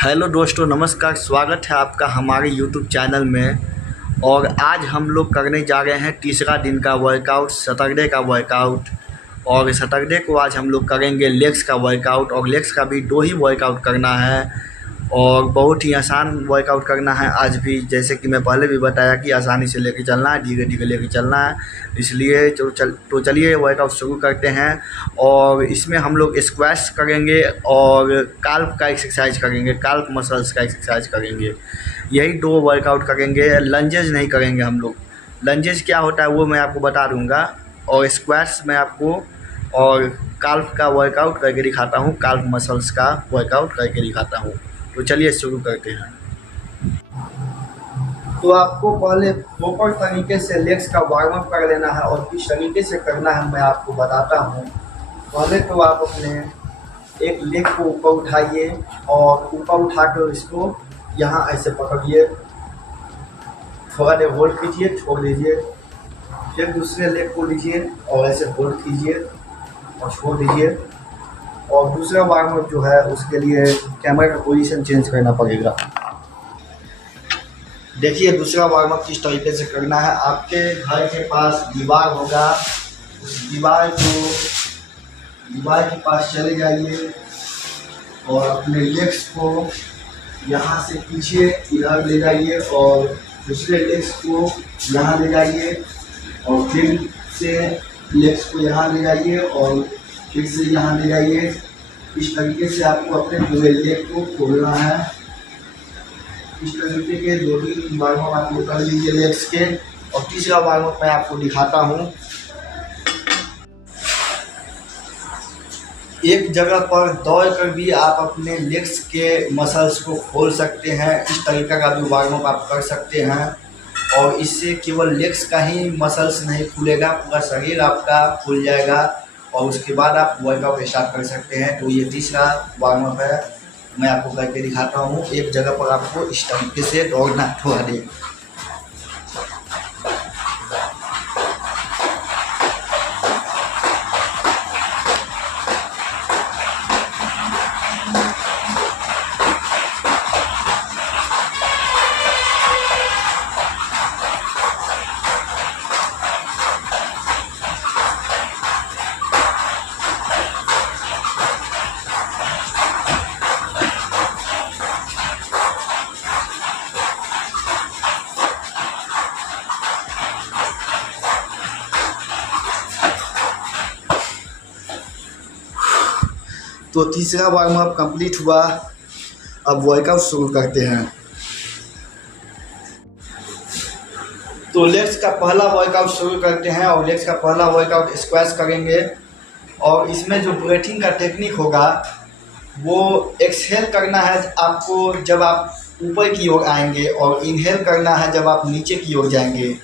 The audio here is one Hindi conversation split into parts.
हेलो दोस्तों, नमस्कार। स्वागत है आपका हमारे यूट्यूब चैनल में। और आज हम लोग करने जा रहे हैं तीसरा दिन का वर्कआउट, सैटरडे का वर्कआउट। और सैटरडे को आज हम लोग करेंगे लेग्स का वर्कआउट, और लेग्स का भी 2 ही वर्कआउट करना है और बहुत ही आसान वर्कआउट करना है आज भी। जैसे कि मैं पहले भी बताया कि आसानी से लेके चलना है, धीरे धीरे लेके चलना है। इसलिए तो चलिए वर्कआउट शुरू करते हैं। और इसमें हम लोग स्क्वैट्स करेंगे और काल्फ का एक्सरसाइज करेंगे, काल्फ मसल्स का एक्सरसाइज करेंगे। यही 2 वर्कआउट करेंगे, लंजेस नहीं करेंगे हम लोग। लंजेस क्या होता है वो मैं आपको बता दूंगा, और स्क्वैट्स मैं आपको और काल्फ का वर्कआउट करके दिखाता हूँ, काल्फ मसल्स का वर्कआउट करके दिखाता हूँ। तो चलिए शुरू करते हैं। तो आपको पहले प्रॉपर तरीके से लेग्स का वार्म अप कर लेना है, और किस तरीके से करना है मैं आपको बताता हूँ। पहले तो आप अपने एक लेग को ऊपर उठाइए और ऊपर उठाकर इसको यहाँ ऐसे पकड़िए, थोड़ा देर होल्ड कीजिए, छोड़ दीजिए। फिर दूसरे लेग को लीजिए और ऐसे होल्ड कीजिए और छोड़ दीजिए। और दूसरा वार्म अप जो है उसके लिए कैमरा का पोजीशन चेंज करना पड़ेगा। देखिए दूसरा वार्म अप किस तरीके से करना है। आपके घर के पास दीवार होगा, उस दीवार के पास चले जाइए और अपने लेग्स को यहाँ से पीछे इधर ले जाइए और दूसरे लेग्स को यहाँ ले जाइए, और फिर से लेग्स को यहाँ ले जाइए और फिर से यहाँ ले जाइए। इस तरीके से आपको अपने पूरे लेग को खोलना है। इस तरीके के 2-3 वार्म अप आप कर लीजिए लेग्स के। और तीसरा वार्म अप मैं आपको दिखाता हूँ। एक जगह पर दौड़ कर भी आप अपने लेग्स के मसल्स को खोल सकते हैं। इस तरीके का भी वार्म अप आप कर सकते हैं, और इससे केवल लेग्स का ही मसल्स नहीं खुलेगा, पूरा शरीर आपका खुल जाएगा। और उसके बाद आप वर्कआउट स्टार्ट कर सकते हैं। तो ये तीसरा वार्म अप है, मैं आपको करके दिखाता हूँ। एक जगह पर आपको इस तरीके से दौड़ना थोड़ा देर। तो तीसरा वार्म अप कंप्लीट हुआ। अब वर्कआउट शुरू करते हैं। तो लेग्स का पहला वर्कआउट शुरू करते हैं, और लेग्स का पहला वर्कआउट स्क्वैट्स करेंगे। और इसमें जो ब्रीथिंग का टेक्निक होगा वो एक्सहेल करना है आपको जब आप ऊपर की ओर आएंगे, और इनहेल करना है जब आप नीचे की ओर जाएंगे।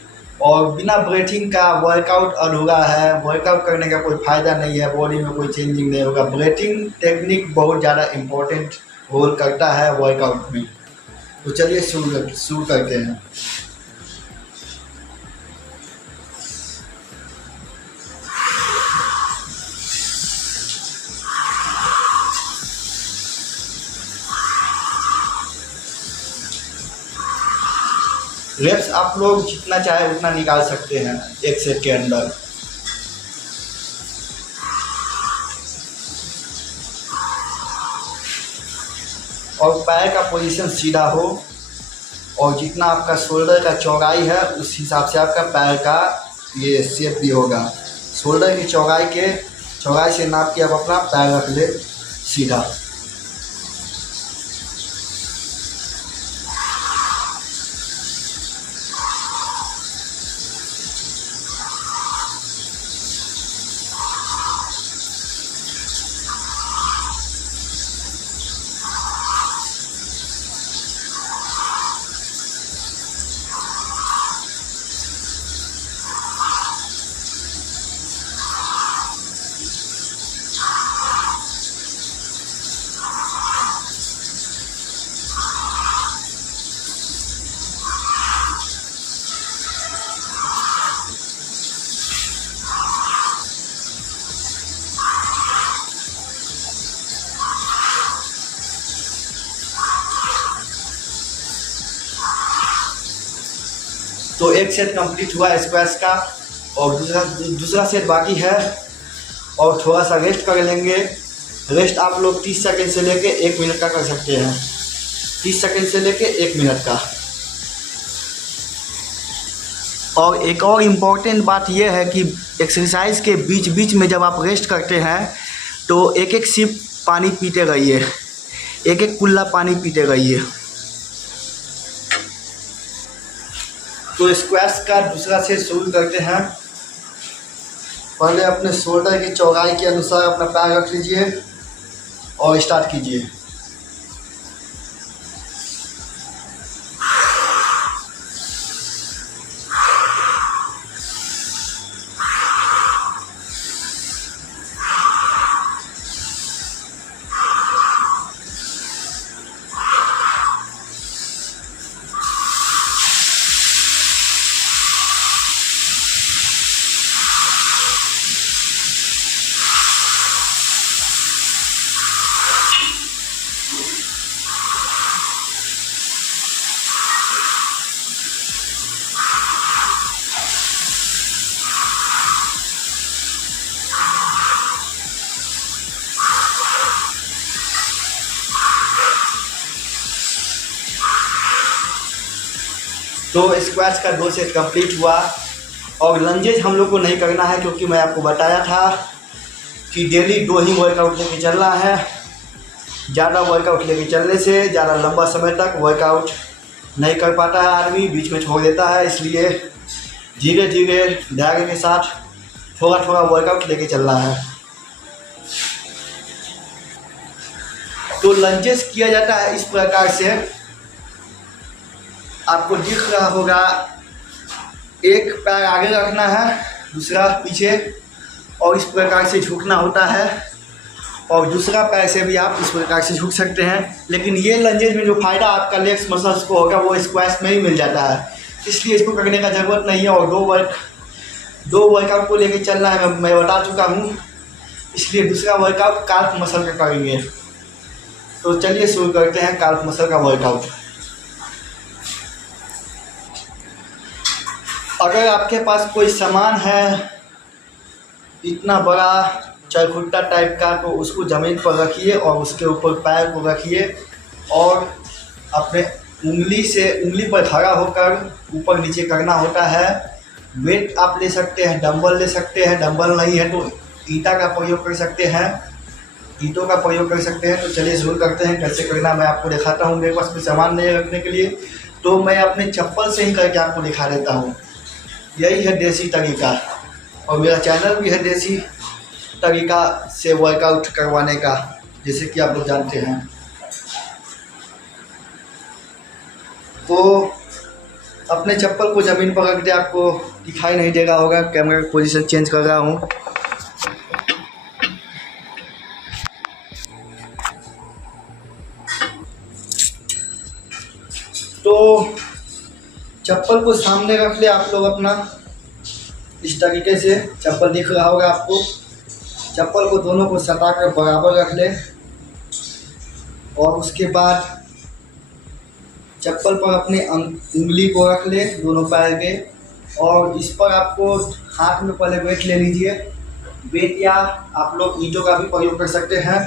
और बिना ब्रीथिंग का वर्कआउट अधूरा है, वर्कआउट करने का कोई फ़ायदा नहीं है, बॉडी में कोई चेंजिंग नहीं होगा। ब्रीथिंग टेक्निक बहुत ज़्यादा इम्पोर्टेंट रोल करता है वर्कआउट में। तो चलिए शुरू करते हैं। रेप्स आप लोग जितना चाहे उतना निकाल सकते हैं 1 सेट के अंदर। और पैर का पोजीशन सीधा हो, और जितना आपका शोल्डर का चौड़ाई है उस हिसाब से आपका पैर का ये शेप भी होगा। शोल्डर की चौड़ाई से नाप के आप अपना पैर रख ले सीधा। तो एक सेट कंप्लीट हुआ स्क्वैश का और दूसरा सेट बाकी है और थोड़ा सा रेस्ट कर लेंगे। रेस्ट आप लोग 30 सेकंड से लेके 1 मिनट का कर सकते हैं, 30 सेकंड से लेके 1 मिनट का। और एक और इम्पॉर्टेंट बात यह है कि एक्सरसाइज के बीच बीच में जब आप रेस्ट करते हैं तो एक एक सिप पानी पीते रहिए, एक एक कुल्ला पानी पीते रहिए। तो स्क्वैश का दूसरा सेट शुरू करते हैं। पहले अपने शोल्डर की चौड़ाई के अनुसार अपना पैर रख लीजिए और स्टार्ट कीजिए। तो स्क्वैश का 2 सेट कंप्लीट हुआ। और लंजेज हम लोग को नहीं करना है क्योंकि मैं आपको बताया था कि डेली 2 ही वर्कआउट लेके चलना है। ज़्यादा वर्कआउट लेके चलने से ज़्यादा लंबा समय तक वर्कआउट नहीं कर पाता है आदमी, बीच में छोड़ देता है। इसलिए धीरे धीरे धैर्य के साथ थोड़ा थोड़ा वर्कआउट लेके चलना है। तो लंजेस किया जाता है इस प्रकार से, आपको दिख रहा होगा। एक पैर आगे रखना है, दूसरा पीछे, और इस प्रकार से झुकना होता है। और दूसरा पैर से भी आप इस प्रकार से झुक सकते हैं। लेकिन ये लंजेज में जो फ़ायदा आपका लेग्स मसल्स को होगा वो स्क्वैश में ही मिल जाता है, इसलिए इसको करने का ज़रूरत नहीं है। और दो वर्कआउट को लेके चलना है, मैं बता चुका हूँ। इसलिए दूसरा वर्कआउट काल्फ मसल का करेंगे। तो चलिए शुरू करते हैं काल्फ मसल का वर्कआउट। अगर आपके पास कोई सामान है इतना बड़ा चरखुट्टा टाइप का, तो उसको ज़मीन पर रखिए और उसके ऊपर पैर को रखिए और अपने उंगली पर खड़ा होकर ऊपर नीचे करना होता है। वेट आप ले सकते हैं, डंबल ले सकते हैं, डंबल नहीं है तो ईंटा का प्रयोग कर सकते हैं, ईंटों का प्रयोग कर सकते हैं। तो चलिए शुरू करते हैं। कैसे करना मैं आपको दिखाता हूँ। मेरे पास कोई सामान नहीं रखने के लिए, तो मैं अपने चप्पल से ही करके आपको दिखा देता हूँ। यही है देसी तरीका, और मेरा चैनल भी है देसी तरीका से वर्कआउट करवाने का, जैसे कि आप लोग जानते हैं। तो अपने चप्पल को ज़मीन पर रख दे, आपको दिखाई नहीं देगा होगा, कैमरा का पोजीशन चेंज कर रहा हूँ। तो चप्पल को सामने रख ले आप लोग अपना, इस तरीके से चप्पल दिख रहा होगा आपको। चप्पल को दोनों को सटा कर बराबर रख ले, और उसके बाद चप्पल पर अपनी उंगली को रख ले दोनों पैर के, और इस पर आपको हाथ में पहले वेट ले लीजिए। वेट या आप लोग ईंटों का भी प्रयोग कर सकते हैं।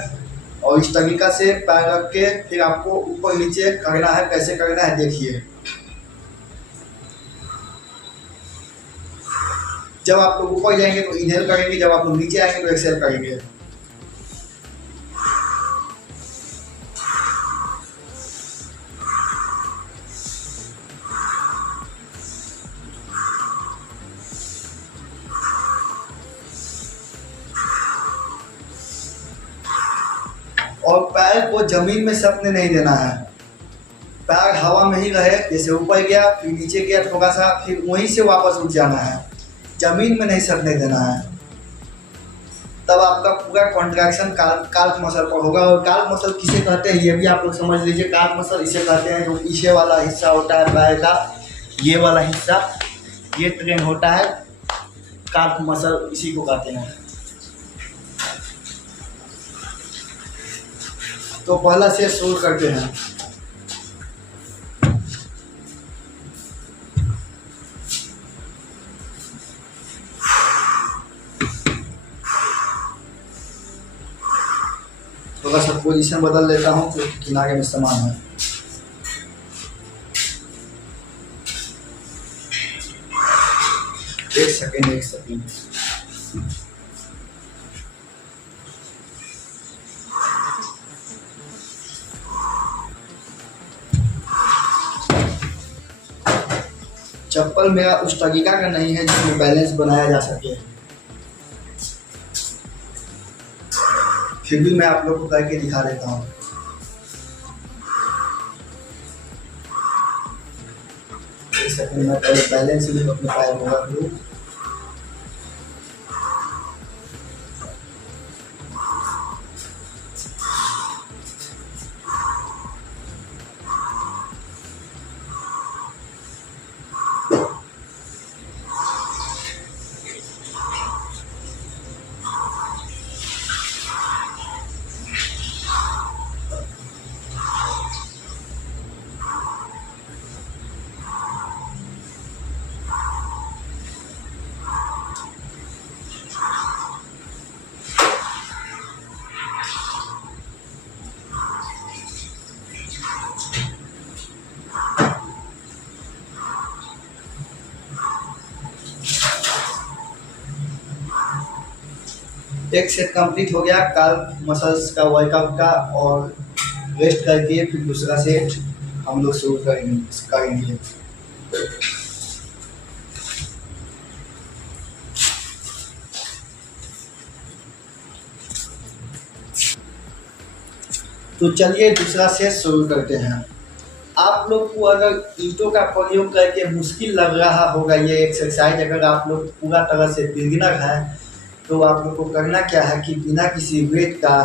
और इस तरीका से पैर रख के फिर आपको ऊपर नीचे करना है। कैसे करना है देखिए। जब आप लोग ऊपर जाएंगे तो इनहेल करेंगे, जब आप लोग नीचे आएंगे तो एक्सहेल करेंगे। और पैर को जमीन में सपने नहीं देना है, पैर हवा में ही रहे। जैसे ऊपर गया फिर नीचे गया थोड़ा सा, फिर वहीं से वापस उठ जाना है, जमीन में नहीं सटने देना है। तब आपका पूरा कॉन्ट्रैक्शन काल्फ मसल पर होगा। और काल्फ मसल किसे कहते हैं ये भी आप लोग समझ लीजिए। काल्फ मसल इसे कहते हैं जो पीछे वाला हिस्सा होता है पैर का, ये वाला हिस्सा, ये ट्रेन होता है, काल्फ मसल इसी को कहते हैं। तो पहला सेट शुरू करते हैं। थोड़ा सा पोजीशन बदल लेता हूँ तो किनारे में सामान है। एक सेकेंड। चप्पल मेरा उस तरीका का नहीं है जिसमें बैलेंस बनाया जा सके, फिर भी मैं आप लोग को करके दिखा देता हूँ। एक सेकंड में पहले बैलेंस भी अपने पैर में रख लूँ। एक सेट कंप्लीट हो गया काल मसल्स का वर्कआउट का, और रेस्ट करके फिर दूसरा सेट हम लोग शुरू करेंगे। तो चलिए दूसरा सेट शुरू करते हैं। आप लोग को अगर ईंटों का प्रयोग करके मुश्किल लग रहा होगा ये एक्सरसाइज, अगर आप लोग पूरा तरह से बिगिनर हैं, तो आप लोग को करना क्या है कि बिना किसी वेट का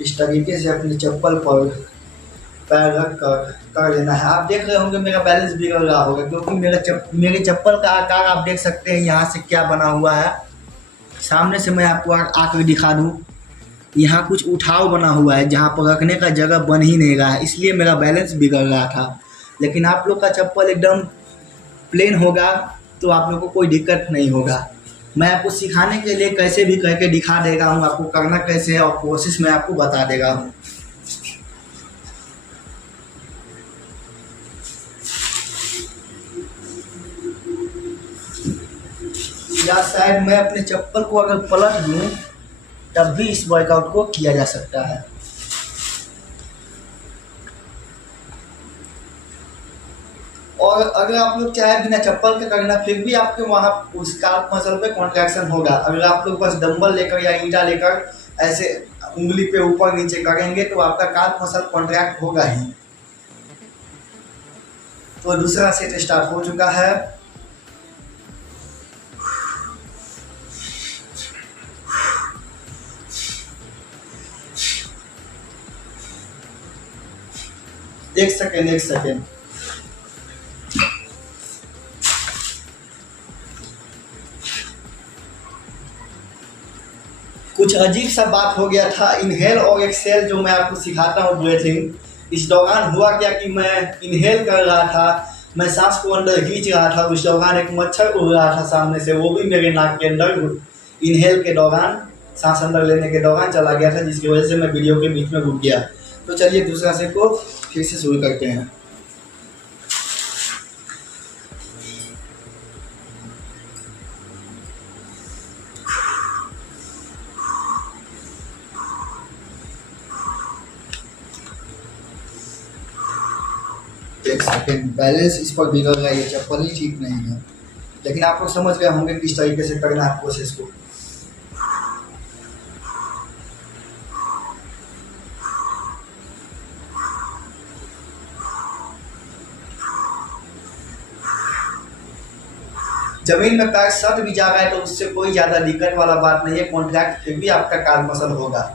इस तरीके से अपने चप्पल पर पैर रख कर लेना है। आप देख रहे होंगे मेरा बैलेंस बिगड़ रहा होगा, क्योंकि मेरे चप्पल का आकार आप देख सकते हैं यहाँ से क्या बना हुआ है। सामने से मैं आपको आकर दिखा दूँ, यहाँ कुछ उठाव बना हुआ है जहाँ पर रखने का जगह बन ही नहीं रहा है, इसलिए मेरा बैलेंस बिगड़ रहा था। लेकिन आप लोग का चप्पल एकदम प्लेन होगा तो आप लोग को कोई दिक्कत नहीं होगा। मैं आपको सिखाने के लिए कैसे भी करके दिखा देगा हूँ, आपको करना कैसे है और प्रोसेस मैं आपको बता देगा हूँ। या शायद मैं अपने चप्पल को अगर पलट दूँ तब भी इस वर्कआउट को किया जा सकता है। और अगर आप लोग चाहे बिना चप्पल के करना, फिर भी आपके वहाँ उस काफ मसल पे कॉन्ट्रैक्शन होगा। अगर आप लोग बस डंबल लेकर या ईंटा लेकर ऐसे उंगली पे ऊपर नीचे करेंगे तो आपका काफ मसल कॉन्ट्रैक्ट होगा ही। तो दूसरा सेट स्टार्ट हो चुका है। एक सेकेंड। कुछ अजीब सा बात हो गया था। इनहेल और एक्सेल जो मैं आपको सिखाता हूँ ब्रीथिंग, इस दौरान हुआ क्या कि मैं इनहेल कर रहा था, मैं सांस को अंदर खींच रहा था, उस दौरान एक मच्छर उड़ रहा था सामने से, वो भी मेरे नाक के अंदर इनहेल के दौरान, सांस अंदर लेने के दौरान चला गया था, जिसकी वजह से मैं वीडियो के बीच में रुक गया। तो चलिए दूसरा सेट को फिर से शुरू करते हैं। एक सेकेंड, बैलेंस इस पर बिगड़ रहा है, ये चप्पल ही ठीक नहीं है, लेकिन आप लोग समझ गए होंगे किस तरीके से करना है प्रोसेस को। जमीन में पैर सट भी जा रहा है तो उससे कोई ज़्यादा दिक्कत वाला बात नहीं है, कॉन्ट्रैक्ट फिर भी आपका काफ मसल होगा।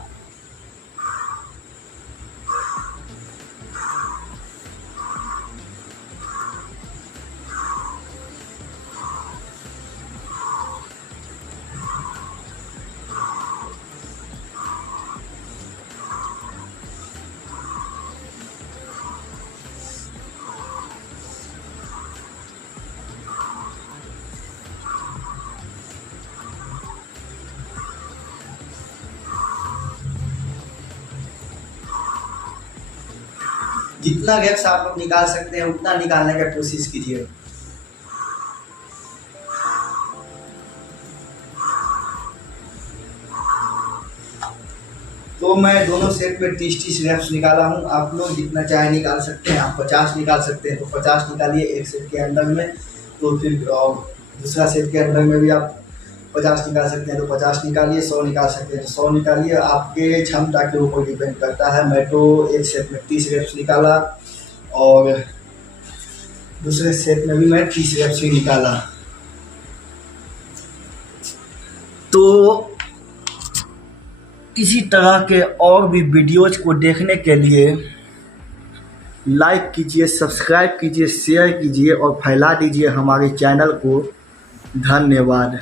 जितना रेप्स आप लोग निकाल सकते हैं उतना निकालने का कोशिश कीजिए। तो मैं दोनों सेट में 30-30 रेप्स निकाला हूँ। आप लोग जितना चाहे निकाल सकते हैं। आप 50 निकाल सकते हैं तो 50 निकालिए एक सेट के अंदर में। तो फिर दूसरा सेट के अंदर में भी आप 50 निकाल सकते हैं तो 50 निकालिए। 100 निकाल सकते हैं तो 100 निकालिए। आपके क्षमता के ऊपर डिपेंड करता है। मैं तो एक सेट में 30 रेप्स निकाला और दूसरे सेट में भी मैं 30 रेप्स ही निकाला। तो इसी तरह के और भी वीडियोज को देखने के लिए लाइक कीजिए, सब्सक्राइब कीजिए, शेयर कीजिए और फैला दीजिए हमारे चैनल को। धन्यवाद।